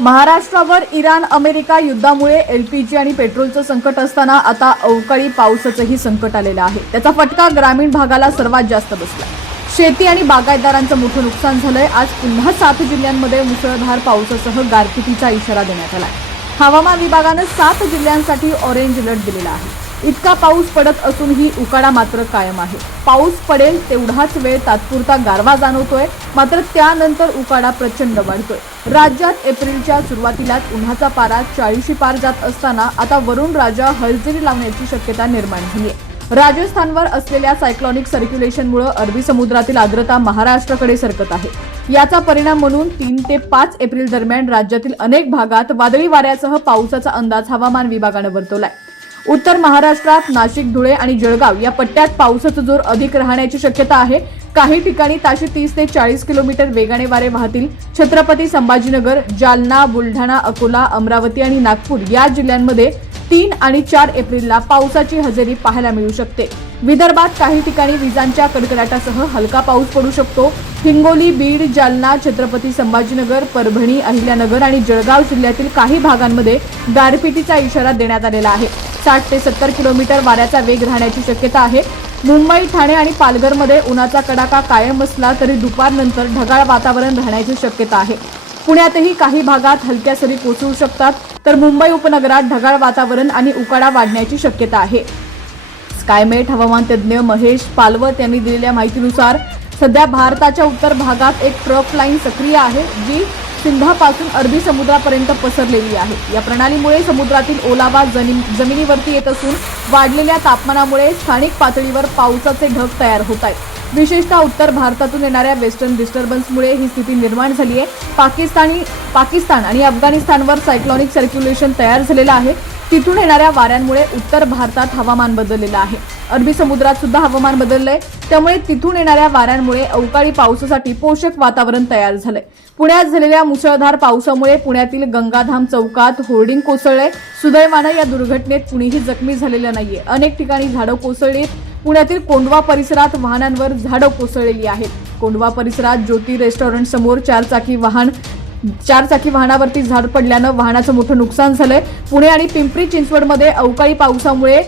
महाराष्ट्रावर Iran America युद्धामुळे LPG आणि पेट्रोलचं संकट असताना आता अवकाळी पावसाचंही संकट आलेलं आहे। त्याचा फटका ग्रामीण भागाला सर्वात जास्त बसला। शेती आणि बागायतदारांचं मोठं नुकसान झालंय। आज पुन्हा 7 जिल्ह्यांमध्ये मुसळधार पावसासह गारपिटीचा इशारा देण्यात आलाय। हवामान विभागानं 7 जिल्ह्यांसाठी ऑरेंज अलर्ट दिलेला आहे। इतका पाऊस पडत असूनही उकाडा मात्र कायम आहे। पाऊस पडेल तेवढाच वेळ तात्पुरता गारवा जाणवतोय, मात्र त्यानंतर उकाडा प्रचंड वाढतोय। राज्यात एप्रिलच्या सुरुवातीलाच उन्हाचा पारा 40 पार जात असताना आता वरुण राजा हलझरी लावण्याची शक्यता निर्माण झाली आहे। राजस्थानवर असलेल्या सायक्लॉनिक सर्क्युलेशनमुळे अरबी समुद्रातील आर्द्रता महाराष्ट्राकडे सरकत आहे। याचा परिणाम म्हणून 3 ते 5 एप्रिल दरम्यान राज्यातील अनेक भागात वादळी वाऱ्यासह पावसाचा अंदाज हवामान विभागानं वर्तवलाय। उत्तर महाराष्ट्रात नाशिक, धुळे आणि जळगाव या पट्ट्यात पावसाचा जोर अधिक राहण्याची शक्यता आहे। काही ठिकाणी ताशी 30 ते 40 किलोमीटर वेगाने वारे वाहतील। छत्रपती संभाजीनगर, जालना, बुलढाणा, अकोला, अमरावती आणि नागपूर या जिल्ह्यांमध्ये 3 आणि 4 एप्रिलला पावसाची हजेरी पाहायला मिळू शकते। विदर्भात काही ठिकाणी विजांच्या कडकडाटासह हलका पाऊस पडू शकतो। हिंगोली, बीड, जालना, छत्रपती संभाजीनगर, परभणी, अहिल्यानगर आणि जळगाव जिल्ह्यातील काही भागांमध्ये गारपिटीचा इशारा देण्यात आलेला आहे। 60 ते 70 किलोमीटर वाऱ्याचा वेग राहण्याची शक्यता आहे। मुंबई, ठाणे आणि पालघरमध्ये उन्हाचा कडाका कायम असला तरी दुपारनंतर ढगाळ वातावरण राहण्याची शक्यता आहे। पुण्यातही काही भागात हलक्या सरी कोसळू शकतात, तर मुंबई उपनगरात ढगाळ वातावरण आणि उकाडा वाढण्याची शक्यता आहे। स्कायमेट हवामान तज्ज्ञ महेश पालवत यांनी दिलेल्या माहितीनुसार सध्या भारताच्या उत्तर भागात एक ट्रफ लाईन सक्रिय आहे, जी सिंधापासून अरबी समुद्रापर्यंत पसरलेली आहे। या प्रणालीमुळे समुद्रातील ओलावा जमिनीवरती येत असून वाढलेल्या तापमानामुळे स्थानिक पातळीवर पावसाचे ढग तयार होत आहेत। विशेषतः उत्तर भारतातून येणाऱ्या वेस्टर्न डिस्टर्बन्समुळे ही स्थिती निर्माण झाली आहे। पाकिस्तान आणि अफगाणिस्तानवर सायक्लॉनिक सर्क्युलेशन तयार झालेलं आहे। तिथून येणाऱ्या वाऱ्यांमुळे उत्तर भारतात हवामान बदललेलं आहे। अरबी समुद्रात सुद्धा हवामान बदललंय, त्यामुळे तिथून येणाऱ्या वाऱ्यांमुळे अवकाळी पावसासाठी पोषक वातावरण तयार झालंय। पुण्यात झालेल्या मुसळधार पावसामुळे पुण्यातील गंगाधाम चौकात होर्डिंग कोसळलंय। सुदैवानं या दुर्घटनेत कुणीही जखमी झालेलं नाहीये। अनेक ठिकाणी झाडं कोसळलीत। पुण्यातील कोंढवा परिसरात वाहनांवर झाडं कोसळलेली आहेत। कोंढवा परिसरात ज्योती रेस्टॉरंट समोर चारचाकी वाहनावरती झाड पडल्यानं वाहनाचं मोठं नुकसान झालंय। पुणे आणि पिंपरी चिंचवडमध्ये अवकाळी पावसामुळे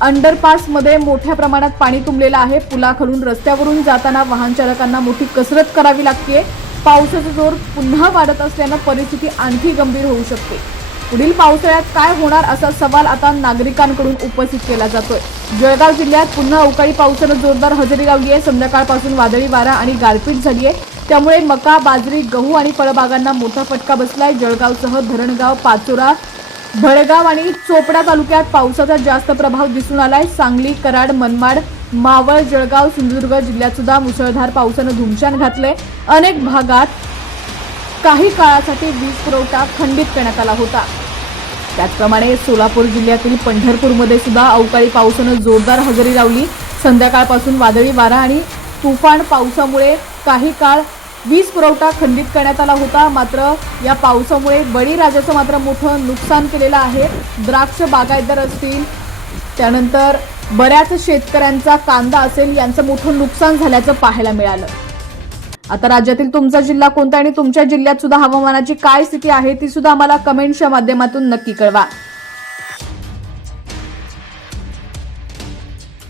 अंडरपासमध्ये मोठ्या प्रमाणात पाणी तुंबलेलं आहे। पुलाखालून रस्त्यावरून जाताना वाहन चालकांना मोठी कसरत करावी लागते। पावसाचा जोर पुन्हा वाढत असल्यानं परिस्थिती आणखी गंभीर होऊ शकते। पुढील पावसाळ्यात काय होणार असा सवाल आता नागरिकांकडून उपस्थित केला जातोय। जळगाव जिल्ह्यात पुन्हा अवकाळी पावसानं जोरदार हजेरी लावली आहे। संध्याकाळपासून वादळी वारा आणि गारपीट झाली आहे, त्यामुळे मका, बाजरी, गहू आणि फळबागांना मोठा फटका बसलाय। जळगावसह धरणगाव, पाचोरा, भडगाव आणि चोपडा तालुक्यात पावसाचा जास्त प्रभाव दिसून आलाय। सांगली, कराड, मनमाड, मावळ, जळगाव, सिंधुदुर्ग जिल्ह्यात सुद्धा मुसळधार पावसानं धुमशान घातलंय। अनेक भागात काही काळासाठी वीज पुरवठा खंडित करण्यात आला होता। त्याचप्रमाणे सोलापूर जिल्ह्यातील पंढरपूरमध्ये सुद्धा अवकाळी पावसानं जोरदार हजेरी लावली। संध्याकाळपासून वादळी वारा आणि तुफान पावसामुळे काही काळ वीज पुरवठा खंडित करण्यात आला होता। मात्र या पावसामुळे बळीराजाचं मात्र मोठं नुकसान केलेलं आहे। द्राक्ष बागायतदार असतील, त्यानंतर बऱ्याच शेतकऱ्यांचा कांदा असेल, यांचं मोठं नुकसान झाल्याचं पाहायला मिळालं। आता राज्यातील तुमचा जिल्हा कोणता आणि तुमच्या जिल्ह्यात सुद्धा हवामानाची काय स्थिती आहे ती सुद्धा आम्हाला कमेंट्सच्या माध्यमातून नक्की कळवा।